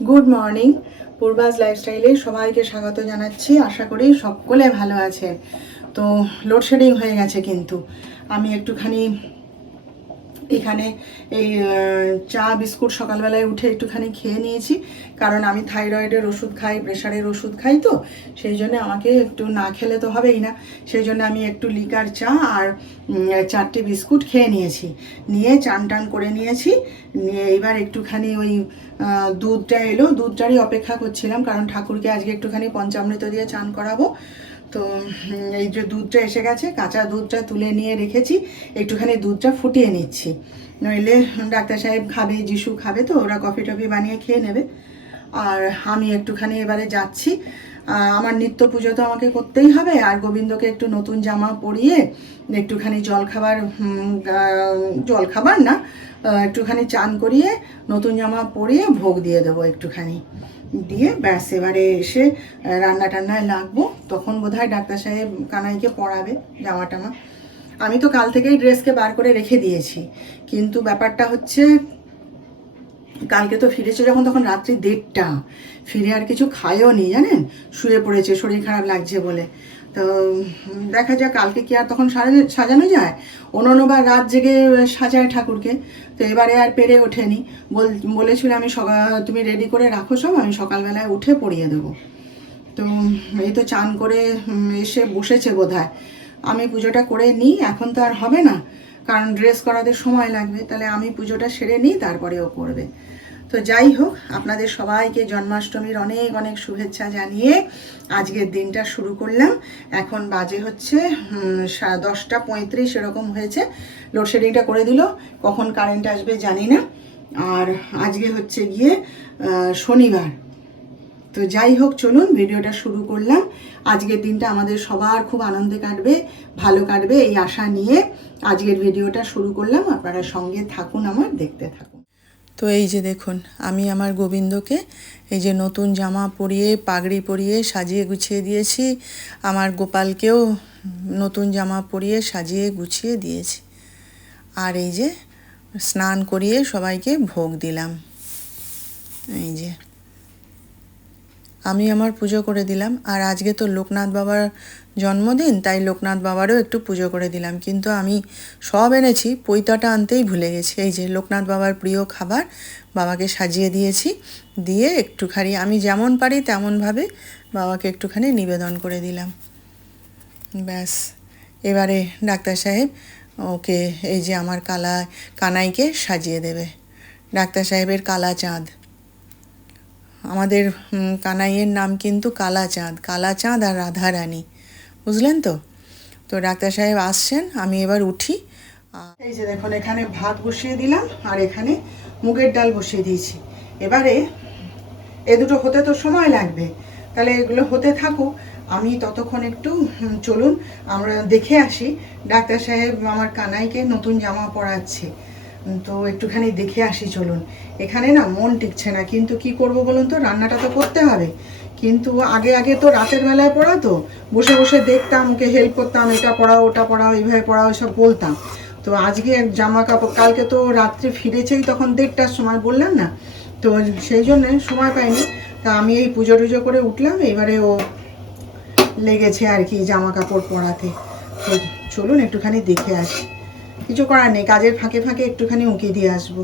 Good morning. পূর্বাজ লাইফস্টাইলে সবাইকে স্বাগত জানাচ্ছি। আশা করি সকলে ভালো আছে। তো লোডশেডিং হয়ে গেছে, কিন্তু আমি একটুখানি এখানে এই চা বিস্কুট সকালবেলায় উঠে একটুখানি খেয়ে নিয়েছি, কারণ আমি থাইরয়েডের ওষুধ খাই, প্রেশারের ওষুধ খাই, তো সেই জন্য আমাকে একটু না খেলে তো হবেই না। সেই জন্য আমি একটু লিকার চা আর 4টে বিস্কুট খেয়ে নিয়েছি, নিয়ে চান টান করে নিয়েছি। নিয়ে এইবার একটুখানি ওই দুধটা এলো, দুধটারই অপেক্ষা করছিলাম, কারণ ঠাকুরকে আজকে একটুখানি পঞ্চামৃত দিয়ে চান করাবো। তো এই যে দুধটা এসে গেছে, কাঁচা দুধটা তুলে নিয়ে রেখেছি, একটুখানি দুধটা ফুটিয়ে নিচ্ছি, নইলে ডাক্তার সাহেব খাবে, যিশু খাবে, তো ওরা কফি টফি বানিয়ে খেয়ে নেবে। আর আমি একটুখানি এবারে যাচ্ছি, আমার নিত্য পুজো তো আমাকে করতেই হবে, আর গোবিন্দকে একটু নতুন জামা পরিয়ে একটুখানি জলখাবার না, একটুখানি চান করিয়ে নতুন জামা পরিয়ে ভোগ দিয়ে দেবো একটুখানি, দিয়ে ব্যাস এবারে এসে রান্না টান্নায় লাগবো। তখন বোধহয় ডাক্তার সাহেব কানাইকে পরাবে জামা টামা। আমি তো কাল থেকেই ড্রেসকে বার করে রেখে দিয়েছি, কিন্তু ব্যাপারটা হচ্ছে কালকে তো ফিরেছে যখন, তখন রাত্রি 1:30, ফিরে আর কিছু খায়ও নি, জানেন, শুয়ে পড়েছে শরীর খারাপ লাগছে বলে। তো দেখা যাক কালকে কি আর তখন সাজানো যায়। অন্যবার রাত জেগে সাজায় ঠাকুরকে, তো এবারে আর পেরে ওঠেনি। বলেছিল আমি তুমি রেডি করে রাখো সব, আমি সকালবেলায় উঠে পরিয়ে দেবো। তো এই তো চান করে এসে বসেছে বোধহয়। আমি পুজোটা করে নিই, এখন তো আর হবে না, কারণ ড্রেস করাতে সময় লাগবে, তাহলে আমি পুজোটা সেরে নিই, তারপরে ও করবে। তো যাই হোক, আপনাদের সবাইকে জন্মাষ্টমীর অনেক অনেক শুভেচ্ছা জানিয়ে আজকের দিনটা শুরু করলাম। এখন বাজে হচ্ছে 10:35 এরকম হয়েছে। লোডশেডিংটা করে দিল, কখন কারেন্ট আসবে জানি না। আর আজকে হচ্ছে গিয়ে শনিবার। তো যাই হোক, চলুন ভিডিওটা শুরু করলাম। আজকের দিনটা আমাদের সবার খুব আনন্দে কাটবে, ভালো কাটবে, এই আশা নিয়ে আজকের ভিডিওটা শুরু করলাম। আপনারা সঙ্গে থাকুন, আমার দেখতে থাকুন। তো এই যে দেখুন, আমি আমার গোবিন্দকে এই যে নতুন জামা পরিয়ে, পাগড়ি পরিয়ে সাজিয়ে গুছিয়ে দিয়েছি। আমার গোপালকেও নতুন জামা পরিয়ে সাজিয়ে গুছিয়ে দিয়েছি। আর এই যে স্নান করিয়ে সবাইকে ভোগ দিলাম। এই যে আমি আমার পুজো করে দিলাম। আর আজকে তো লোকনাথ বাবার জন্মদিন, তাই লোকনাথ বাবারও একটু পুজো করে দিলাম। কিন্তু আমি সব এনেছি, পৈতাটা আনতেই ভুলে গেছি। এই যে লোকনাথ বাবার প্রিয় খাবার বাবাকে সাজিয়ে দিয়েছি, দিয়ে একটুখানি আমি যেমন পারি তেমনভাবে বাবাকে একটুখানি নিবেদন করে দিলাম। ব্যাস এবারে ডাক্তার সাহেব ওকে এই যে আমার কানাইকে সাজিয়ে দেবে। ডাক্তার সাহেবের কালা চাঁদ, আমাদের কানাইয়ের নাম কিন্তু কালা চাঁদ আর রাধারানী, বুঝলেন তো। তো ডাক্তার সাহেব আসছেন, আমি এবার উঠি। এই যে দেখুন, এখানে ভাত বসিয়ে দিলাম, আর এখানে মুগের ডাল বসিয়ে দিয়েছি। এবারে এ দুটো হতে তো সময় লাগবে, তাহলে এগুলো হতে থাকুক, আমি ততক্ষণ একটু চলুন আমরা দেখে আসি। ডাক্তার সাহেব আমার কানাইকে নতুন জামা পরাচ্ছে, তো একটুখানি দেখে আসি চলুন। এখানে না মন টিকছে না, কিন্তু কি করব বলুন তো, রান্নাটা তো করতে হবে। কিন্তু আগে তো রাতের বেলায় পড়াতো, বসে বসে দেখতাম, ওকে হেল্প করতাম, এটা পড়াও ওটা পড়াও, এইভাবে পড়াও, সব বলতাম। তো আজকে জামা কাপড়, কালকে তো রাত্রে ফিরেছেই তখন 1:30টার সময়, বললাম না, তো সেই জন্যে সময় পাইনি। তা আমি এই পুজো টুজো করে উঠলাম, এবারে ও লেগেছে আর কি জামা কাপড় পরাতে। তো চলুন একটুখানি দেখে আসি, কিছু করার নেই, কাজের ফাঁকে ফাঁকে একটুখানি উঁকি দিয়ে আসবো।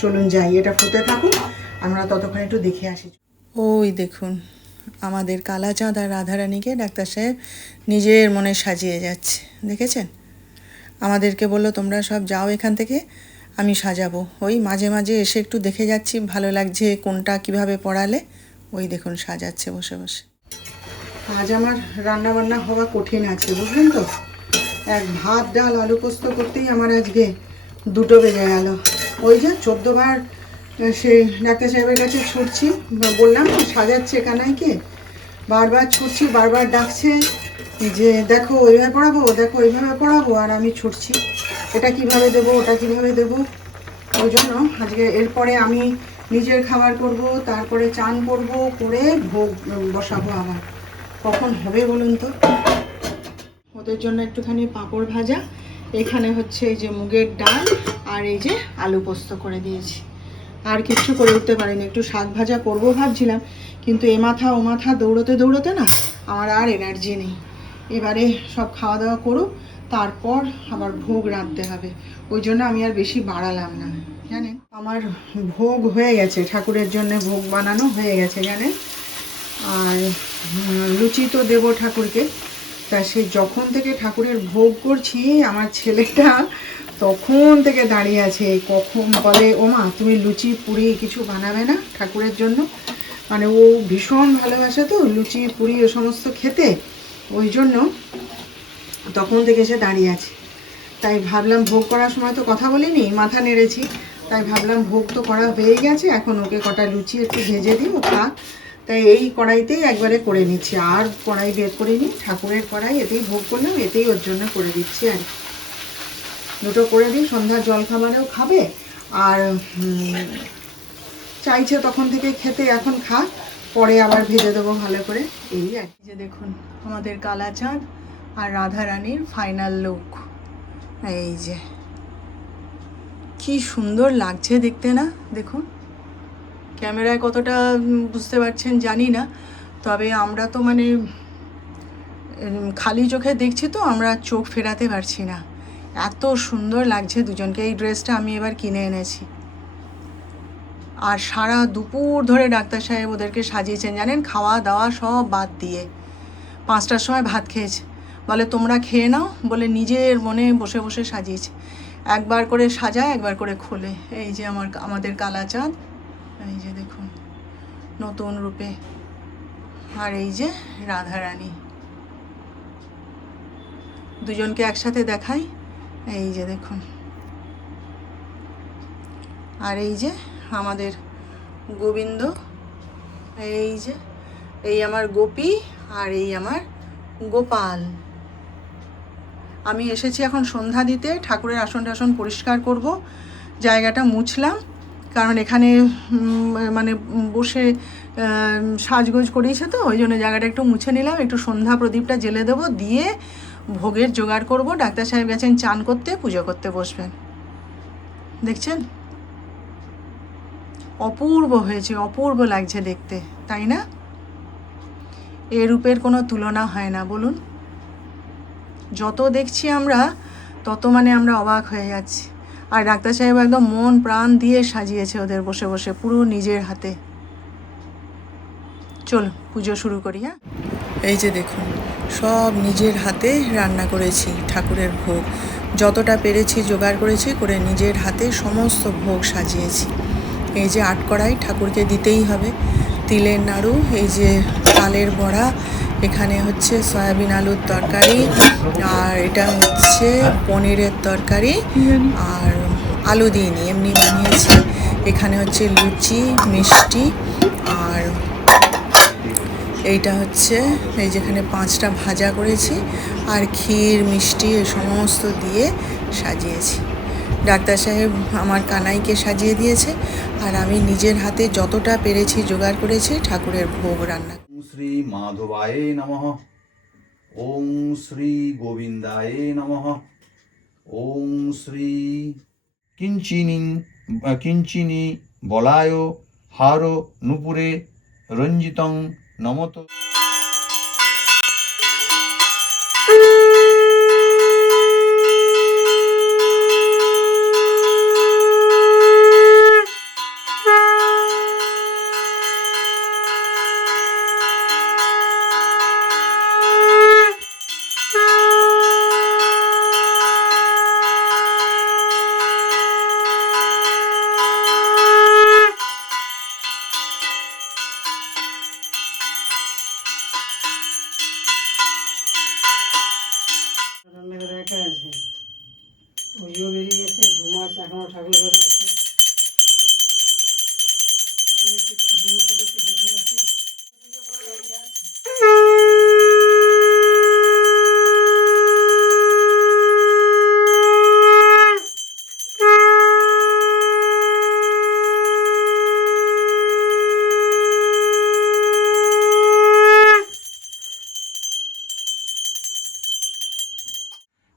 চলুন যাই, এটা ফুটে থাকুন, আমরা ততক্ষণ একটু দেখে আসি। ওই দেখুন, আমাদের কালা চাঁদ আর রাধারানীকে ডাক্তার সাহেব নিজের মনে সাজিয়ে যাচ্ছে, দেখেছেন। আমাদেরকে বললো তোমরা সব যাও এখান থেকে, আমি সাজাবো। ওই মাঝে মাঝে এসে একটু দেখে যাচ্ছি, ভালো লাগছে কোনটা কিভাবে পড়ালে। ওই দেখুন সাজাচ্ছে বসে বসে। আজ আমার রান্না বান্না হওয়া কঠিন আছে, বুঝলেন তো। এক ভাত ডাল আলু পোস্ত করতেই আমার আজকে 2টো বেজে গেল। ওই যে 14 বার সেই ডাক্তার সাহেবের কাছে ছুটছি, বললাম সাজাচ্ছে কানাইকে, বারবার ছুটছি, বারবার ডাকছে যে দেখো এইভাবে পড়াবো, দেখো এইভাবে পড়াবো, আর আমি ছুটছি এটা কিভাবে দেবো, ওটা কিভাবে দেবো। ওই জন্য আজকে এরপরে আমি নিজের খাবার করব, তারপরে চান করব, করে ভোগ বসাবো। আবার কখন হবে বলুন তো। ওদের জন্য একটুখানি পাঁপড় ভাজা, এখানে হচ্ছে এই যে মুগের ডাল, আর এই যে আলু পোস্ত করে দিয়েছি। আর কিচ্ছু করে উঠতে পারিনি। একটু শাক ভাজা করবো ভাবছিলাম, কিন্তু এ মাথা ও মাথা দৌড়োতে দৌড়োতে না আমার আর এনার্জি নেই। এবারে সব খাওয়া দাওয়া করুক, তারপর আবার ভোগ রাঁধতে হবে। ওই জন্য আমি আর বেশি বাড়ালাম না। জানেন, আমার ভোগ হয়ে গেছে, ঠাকুরের জন্য ভোগ বানানো হয়ে গেছে জানেন। আর লুচি তো দেবো ঠাকুরকে। তা সে যখন থেকে ঠাকুরের ভোগ করছি, আমার ছেলেটা তখন থেকে দাঁড়িয়ে আছে। কখন বলে, ও মা তুমি লুচি পুরি কিছু বানাবে না ঠাকুরের জন্য? মানে ও ভীষণ ভালোবাসে তো লুচি পুরি ও সমস্ত খেতে, ওই জন্য তখন থেকে সে দাঁড়িয়ে আছে। তাই ভাবলাম, ভোগ করার সময় তো কথা বলিনি, মাথা নেড়েছি, তাই ভাবলাম ভোগ তো করা হয়ে গেছে, এখন ওকে কটা লুচি একটু ভেজে দিই, ও খা। তাই এই কড়াইতেই একবারে করে নিচ্ছি, আর কড়াই বের করিনি। ঠাকুরের কড়াই, এতেই ভোগ করলাম, এতেই ওর জন্য করে দিচ্ছি। আর দুটো করে দিই, সন্ধ্যার জলখাবারেও খাবে, আর চাইছে তখন থেকে খেতে, এখন খা, পরে আবার ভেজে দেবো ভালো করে। এই আর যে দেখুন আমাদের কালাচাঁদ আর রাধারানীর ফাইনাল লুক। এই যে কি সুন্দর লাগছে দেখতে না, দেখুন। ক্যামেরায় কতটা বুঝতে পারছেন জানি না, তবে আমরা তো মানে খালি চোখে দেখছি তো, আমরা চোখ ফেরাতে পারছি না, এত সুন্দর লাগছে দুজনকে। এই ড্রেসটা আমি এবার কিনে এনেছি। আর সারা দুপুর ধরে ডাক্তার সাহেব ওদেরকে সাজিয়েছেন জানেন, খাওয়া দাওয়া সব বাদ দিয়ে। 5টার সময় ভাত খেয়েছে, বলে তোমরা খেয়ে নাও বলে নিজের মনে বসে বসে সাজিয়েছে। একবার করে সাজায়, একবার করে খোলে। এই যে আমাদের কালাচাঁদ, এই যে দেখুন নতুন রূপে। আর এই যে রাধারানী, দুজনকে একসাথে দেখাই। এই যে দেখুন, আর এই যে আমাদের গোবিন্দ, এই যে এই আমার গোপী, আর এই আমার গোপাল। আমি এসেছি এখন সন্ধ্যা দিতে, ঠাকুরের আসন টাসন পরিষ্কার করব, জায়গাটা মুছলাম, কারণ এখানে মানে বসে সাজগোজ করিয়েছে তো, ওই জন্য জায়গাটা একটু মুছে নিলাম। একটু সন্ধ্যা প্রদীপটা জ্বেলে দেবো, দিয়ে ভোগের জোগাড় করব। ডাক্তার সাহেব গেছেন চান করতে, পুজো করতে বসবেন। দেখছেন অপূর্ব হয়েছে, অপূর্ব লাগছে দেখতে, তাই না? এ রূপের কোনো তুলনা হয় না বলুন। যত দেখছি আমরা, তত মানে আমরা অবাক হয়ে যাচ্ছি। আর ডাক্তার সাহেব একদম মন প্রাণ দিয়ে সাজিয়েছে ওদের বসে বসে, পুরো নিজের হাতে। চলো পুজো শুরু করি। হ্যাঁ, এই যে দেখুন সব নিজের হাতে রান্না করেছি ঠাকুরের ভোগ, যতটা পেরেছি জোগাড় করেছি, করে নিজের হাতে সমস্ত ভোগ সাজিয়েছি। এই যে 8 কড়াই ঠাকুরকে দিতেই হবে। তিলের নাড়ু, এই যে তালের বড়া, এখানে হচ্ছে সয়াবিন আলুর তরকারি, আর এটা হচ্ছে পনিরের তরকারি, আর আলু দিইনি, এমনি বানিয়েছি। এখানে হচ্ছে লুচি, মিষ্টি, আর এইটা হচ্ছে এই যেখানে 5টা ভাজা করেছি, আর ক্ষীর মিষ্টি এ সমস্ত দিয়ে সাজিয়েছি। ডাক্তার সাহেব আমার কানাইকে সাজিয়ে দিয়েছে, আর আমি নিজের হাতে যতটা পেরেছি জোগাড় করেছি ঠাকুরের ভোগ রান্না। শ্রী মাধবায় নমঃ। ওং শ্রী গোবিন্দায় নমঃ। ওং শ্রী কিঞ্চিনি বলায় হার নুপুরে রঞ্জিতং নমত।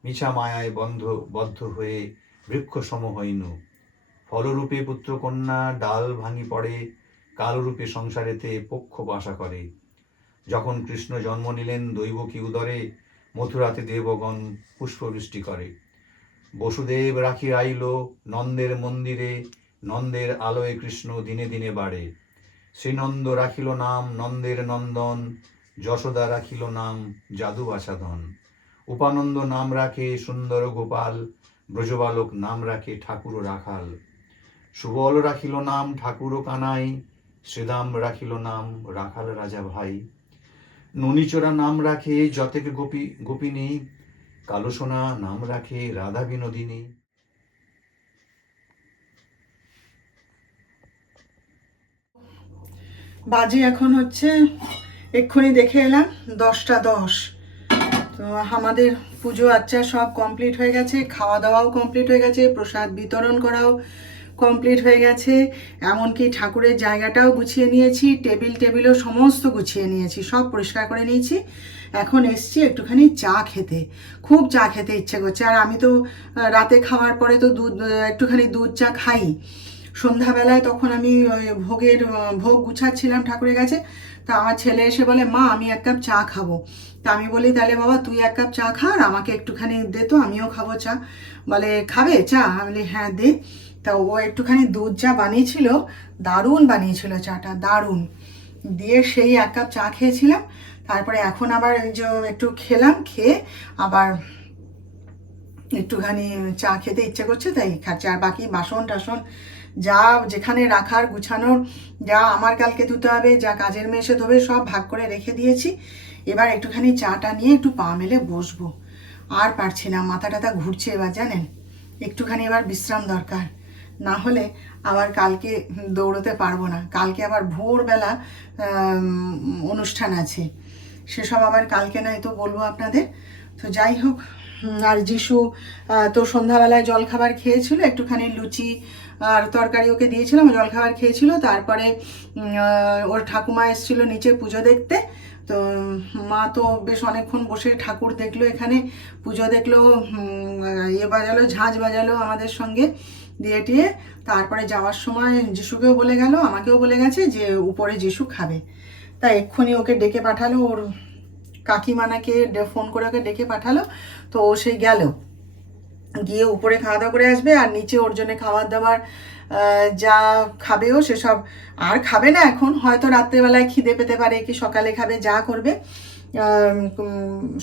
মিছা মায়ায় বদ্ধ হয়ে বৃক্ষ সম হইনু, ফলরূপে পুত্রকন্যা ডাল ভাঙি পড়ে, কালরূপে সংসারেতে পক্ষ বাসা করে। যখন কৃষ্ণ জন্ম নিলেন দৈবকী উদরে, মথুরাতে দেবগণ পুষ্পবৃষ্টি করে। বসুদেব রাখি আইল নন্দের মন্দিরে, নন্দের আলোয় কৃষ্ণ দিনে দিনে বাড়ে। শ্রীনন্দ রাখিল নাম নন্দের নন্দন, যশোদা রাখিল নাম যাদু আসাধন। উপানন্দ নাম রাখে সুন্দর গোপাল, ব্রজবালক নাম রাখে ঠাকুর রাখাল। সুবল রাখিল নাম ঠাকুর কানাই, শ্রীদাম রাখিল নাম রাখাল রাজা ভাই। ননীচোরা নাম রাখে যতেক গোপিনী, কালুসোনা নাম রাখে রাধা বিনোদিনী। বাজে এখন হচ্ছে, এক্ষুনি দেখে এলাম 10টা 10। তো আমাদের পুজো আচ্চা সব কমপ্লিট হয়ে গেছে, খাওয়া দাওয়াও কমপ্লিট হয়ে গেছে, প্রসাদ বিতরণ করাও কমপ্লিট হয়ে গেছে, এমনকি ঠাকুরের জায়গাটাও গুছিয়ে নিয়েছি, টেবিলও সমস্ত গুছিয়ে নিয়েছি, সব পরিষ্কার করে নিয়েছি। এখন এসছি একটুখানি চা খেতে, খুব চা খেতে ইচ্ছে করছে। আর আমি তো রাতে খাওয়ার পরে তো একটুখানি দুধ চা খাই। সন্ধ্যাবেলায় তখন আমি ওই ভোগ গুছাচ্ছিলাম ঠাকুরের কাছে, তা আমার ছেলে এসে বলে, মা আমি 1 কাপ চা খাবো। তা আমি বলি, তাহলে বাবা তুই 1 কাপ চা খা, আর আমাকে একটুখানি দে তো, আমিও খাবো চা। বলে খাবে চা? আমি বলি হ্যাঁ দে। তা ও একটুখানি দুধ চা বানিয়েছিল, দারুণ বানিয়েছিল চাটা, দারুণ। দিয়ে সেই 1 কাপ চা খেয়েছিলাম। তারপরে এখন আবার এই যে একটু খেলাম, খেয়ে আবার একটুখানি চা খেতে ইচ্ছে করছে, তাই খাচ্ছি। আর বাকি বাসন টাসন যা যেখানে রাখার গুছানোর, যা আমার কালকে ধুতে হবে, যা কাজের মেয়ে এসে ধোবে, সব ভাগ করে রেখে দিয়েছি। এবার একটুখানি চাটা নিয়ে একটু পা মেলে বসবো। আর পারছি না, মাথা টাথা ঘুরছে এবার, জানেন। একটুখানি এবার বিশ্রাম দরকার, না হলে আবার কালকে দৌড়তে পারবো না। কালকে আবার ভোরবেলা অনুষ্ঠান আছে, সেসব আবার কালকে নাই তো বলবো আপনাদের। তো যাই হোক, আর যিশু তো সন্ধ্যাবেলায় জলখাবার খেয়েছিল, একটুখানি লুচি আর তরকারি ওকে দিয়েছিলাম, জলখাবার খেয়েছিল। তারপরে ওর ঠাকুমা এসেছিল নিচে পুজো দেখতে। তো মা তো বেশ অনেকক্ষণ বসে ঠাকুর দেখলো, এখানে পুজো দেখলো, বাজালো, ঝাঁঝ বাজালো আমাদের সঙ্গে দিয়ে টিয়ে। তারপরে যাওয়ার সময় যিশুকেও বলে গেল, আমাকেও বলে গেছে যে উপরে যিশু খাবে। তাই এক্ষুনি ওকে ডেকে পাঠালো, ওর কাকিমানাকে ফোন করে ওকে ডেকে পাঠালো। তো ও সেই গেল, গিয়ে উপরে খাওয়া দাওয়া করে আসবে। আর নিচে ওর জন্য খাবার দাবার যা খাবেও সেসব আর খাবে না এখন, হয়তো রাত্রেবেলায় খিদে পেতে পারে, কি সকালে খাবে, যা করবে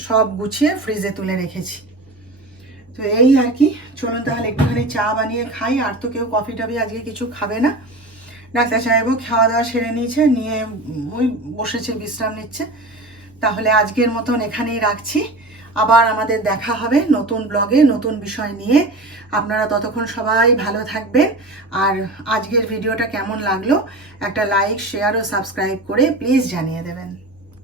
সব গুছিয়ে ফ্রিজে তুলে রেখেছি। তো এই আর কি, চলুন তাহলে একটুখানি চা বানিয়ে খাই। আর তো কেউ কফি টফি আজকে কিছু খাবে না। ডাক্তার সাহেবও খাওয়া দাওয়া সেরে নিয়েছে, নিয়ে ওই বসেছে, বিশ্রাম নিচ্ছে। তাহলে আজকের মতন এখানেই রাখছি, আবার আমাদের দেখা হবে নতুন ব্লগে নতুন বিষয় নিয়ে। আপনারা ততক্ষণ সবাই ভালো থাকবেন। আর আজকের ভিডিওটা কেমন লাগলো একটা লাইক, শেয়ার ও সাবস্ক্রাইব করে প্লিজ জানিয়ে দেবেন।